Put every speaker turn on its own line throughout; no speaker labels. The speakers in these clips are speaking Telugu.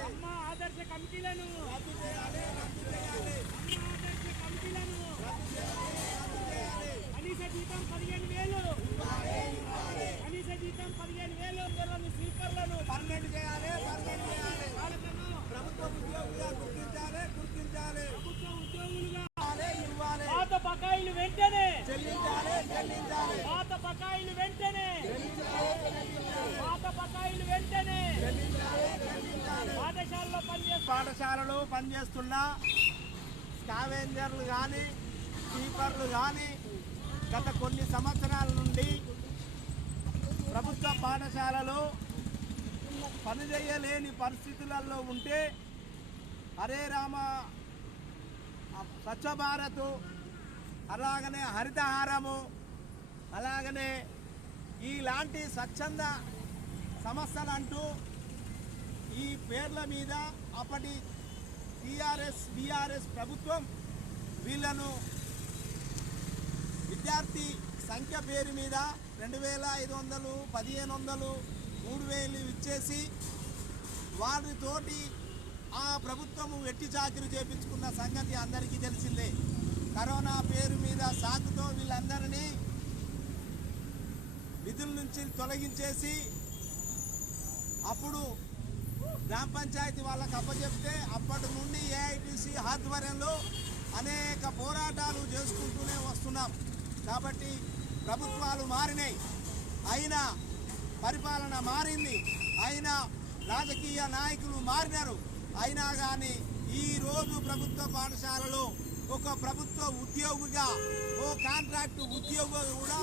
అమ్మ ఆదర్శ కమిటీలను
రద్దు చేయాలి రద్దు చేయాలి
ఆదర్శ
రద్దు చేయాలి
కనీస జీతం పదిహేను వేలు కనీస జీతం పదిహేను వేలు స్లీపర్లను
పర్మనెంట్ చేయాలి పర్మనెంట్ చేయాలి ప్రభుత్వ ఉద్యోగులుగా గుర్తించాలి గుర్తించాలి
ప్రభుత్వ ఉద్యోగులుగా
ఇవ్వాలి
పాత బకాయిలు వెంటనే.
చెల్లించాలి చెల్లించాలి
పాత బకాయిలు వెంటనే. పాత బకాయిలు వెంటనే పాఠశాలలో పనిచేస్తున్న
పనిచేస్తున్న స్కావెంజర్లు కానీ కీపర్లు కానీ గత కొన్ని సంవత్సరాల నుండి ప్రభుత్వ పాఠశాలలో పనిచేయలేని పరిస్థితులలో ఉంటే హరే రామ స్వచ్ఛ భారత్ అలాగనే హరితహారము అలాగనే ఇలాంటి స్వచ్ఛంద సమస్యలంటూ అంటూ పేర్ల మీద అప్పటి టీఆర్ఎస్ బీఆర్ఎస్ ప్రభుత్వం వీళ్ళను విద్యార్థి సంఖ్య పేరు మీద రెండు వేల ఐదు వందలు పదిహేను వందలు మూడు వేలు ఇచ్చేసి వారితోటి ఆ ప్రభుత్వము వెట్టి చాకిరి చేపించుకున్న సంగతి అందరికీ తెలిసిందే. కరోనా పేరు మీద సాకుతో వీళ్ళందరినీ విధుల నుంచి తొలగించేసి అప్పుడు గ్రామ పంచాయతీ వాళ్ళకి అప్పచెప్తే అప్పటి నుండి ఏఐటీసీ ఆధ్వర్యంలో అనేక పోరాటాలు చేసుకుంటూనే వస్తున్నాం. కాబట్టి ప్రభుత్వాలు మారినాయి. అయినా పరిపాలన మారింది. అయినా రాజకీయ నాయకులు మారినారు. అయినా కానీ ఈరోజు ప్రభుత్వ పాఠశాలలో ఒక ప్రభుత్వ ఉద్యోగిగా ఓ కాంట్రాక్ట్ ఉద్యోగి కూడా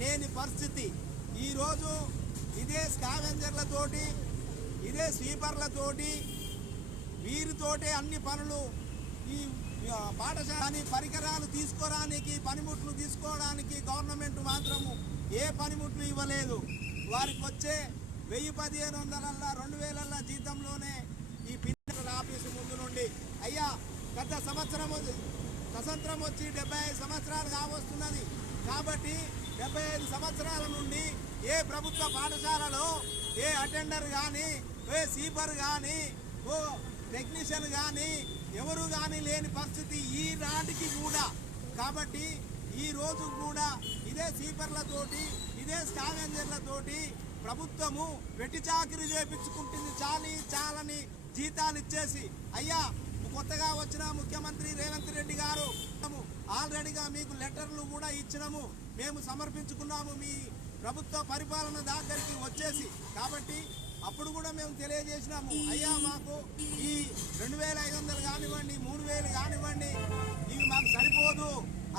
లేని పరిస్థితి. ఈరోజు ఇదే స్కావెంజర్లతోటి ఇదే స్వీపర్లతోటి వీరితోటే అన్ని పనులు ఈ పాఠశాల పాఠశాలని పరికరాలు తీసుకోవడానికి పనిముట్లు తీసుకోవడానికి గవర్నమెంట్ మాత్రము ఏ పనిముట్లు ఇవ్వలేదు. వారికి వచ్చే వెయ్యి పదిహేను వందలల్లా రెండు వేలల్లా జీతంలోనే ఈ పిల్లల ఆఫీసు ముందు నుండి. అయ్యా గత సంవత్సరం స్వతంత్రం వచ్చి డెబ్బై ఐదు సంవత్సరాలు కావస్తున్నది. కాబట్టి డెబ్బై ఐదు సంవత్సరాల నుండి ఏ ప్రభుత్వ పాఠశాలలో ఏ అటెండర్ కానీ సీపర్ కానీ ఓ టెక్నీషియన్ కానీ ఎవరు కానీ లేని పరిస్థితి ఈ నాటికి కూడా. కాబట్టి ఈ రోజు కూడా ఇదే సీపర్లతోటి ఇదే స్కావెంజర్లతోటి ప్రభుత్వము వెట్టి చాకరీ చేపించుకుంటుంది చాలి చాలని జీతాలు ఇచ్చేసి. అయ్యా కొత్తగా వచ్చిన ముఖ్యమంత్రి రేవంత్ రెడ్డి గారు ఆల్రెడీగా మీకు లెటర్లు కూడా ఇచ్చినాము. మేము సమర్పించుకున్నాము మీ ప్రభుత్వ పరిపాలన దగ్గరికి వచ్చేసి. కాబట్టి అప్పుడు కూడా మేము తెలియజేసినాము అయ్యా మాకు ఈ రెండు వేల ఐదు వందలు కానివ్వండి మూడు వేలు కానివ్వండి ఇవి మాకు సరిపోదు.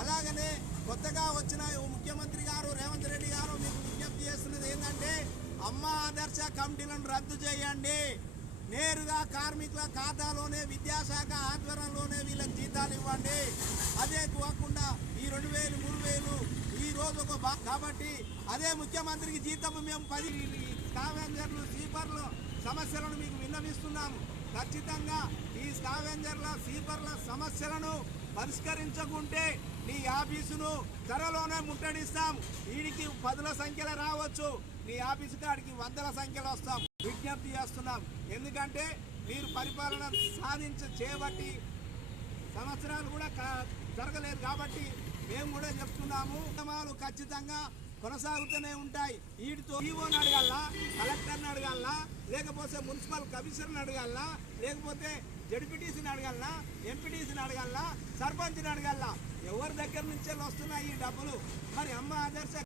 అలాగనే కొత్తగా వచ్చిన ముఖ్యమంత్రి గారు రేవంత్ రెడ్డి గారు మీకు విజ్ఞప్తి చేస్తున్నది ఏంటంటే అమ్మ ఆదర్శ కమిటీలను రద్దు చేయండి. నేరుగా కార్మికుల ఖాతాలోనే విద్యాశాఖ ఆధ్వర్యంలోనే వీళ్ళకి జీతాలు ఇవ్వండి. అదే కాకుండా ఈ రెండు వేలు మూడు వేలు ఈ రోజు ఒక కాబట్టి అదే ముఖ్యమంత్రికి జీతం మేము పది స్కావెంజర్లు సీపర్లు సమస్యలను మీకు విన్నవిస్తున్నాము. ఖచ్చితంగా ఈ స్కావెంజర్ల సీపర్ల సమస్యలను పరిష్కరించకుంటే నీ ఆఫీసును త్వరలోనే ముట్టడిస్తాం వీడికి పదుల సంఖ్యలో రావచ్చు. నీ ఆఫీసు కాడికి వందల సంఖ్యలో వస్తాం. విజ్ఞప్తి చేస్తున్నాం. ఎందుకంటే మీరు పరిపాలన సాధించ చేయబట్టి సంవత్సరాలు కూడా జరగలేదు కాబట్టి మేము కూడా చెప్తున్నాము. ఉద్యమాలు ఖచ్చితంగా కొనసాగుతూనే ఉంటాయి. వీటితో ఈవోని అడగాల కలెక్టర్ని అడగాల లేకపోతే మున్సిపల్ కమిషనర్ని అడగాల లేకపోతే జడ్పీటీసీని అడగాల ఎంపీటీసీని అడగాల సర్పంచ్ని అడగాల ఎవరి దగ్గర నుంచే వస్తున్నాయి ఈ డబ్బులు? మరి అమ్మ ఆదర్శ